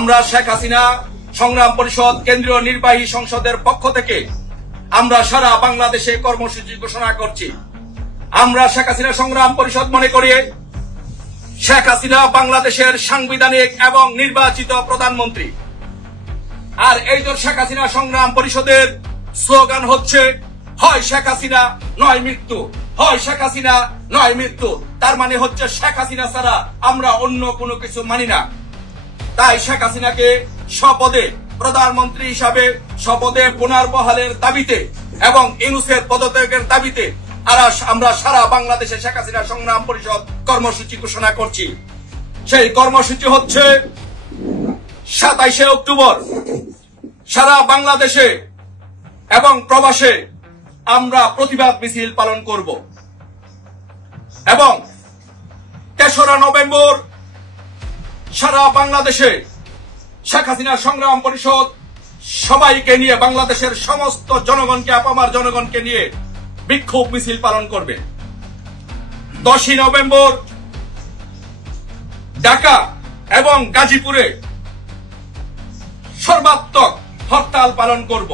আমরা শেখ হাসিনা সংগ্রাম পরিষদ কেন্দ্রীয় নির্বাহী সংসদের পক্ষ থেকে আমরা সারা বাংলাদেশে কর্মসূচি ঘোষণা করছি। আমরা শেখ হাসিনা সংগ্রাম পরিষদ মনে করি শেখ হাসিনা বাংলাদেশের সাংবিধানিক এবং নির্বাচিত প্রধানমন্ত্রী। আর এই যে শেখ হাসিনা সংগ্রাম পরিষদের স্লোগান হচ্ছে হয় শেখ হাসিনা নয় মৃত্যু, হয় শেখ হাসিনা নয় মৃত্যু। তার মানে হচ্ছে শেখ হাসিনা ছাড়া আমরা অন্য কোনো কিছু মানি না। তাই শেখ হাসিনাকে স্বপদে প্রধানমন্ত্রী হিসাবে স্বপদে পুনর্বহালের দাবিতে এবং ইউনূসের পদত্যাগের দাবিতে আমরা সারা বাংলাদেশে শেখ হাসিনা সংগ্রাম পরিষদ কর্মসূচি ঘোষণা করছি। সেই কর্মসূচি হচ্ছে 27শে অক্টোবর সারা বাংলাদেশে এবং প্রবাসে আমরা প্রতিবাদ মিছিল পালন করব এবং 3রা নভেম্বর সারা বাংলাদেশে শেখ হাসিনা সংগ্রাম পরিষদ সবাইকে নিয়ে বাংলাদেশের সমস্ত জনগণকে আপামার জনগণকে নিয়ে বিক্ষোভ মিছিল পালন করবে। 10ই নভেম্বর ঢাকা এবং গাজীপুরে সর্বাত্মক হরতাল পালন করব।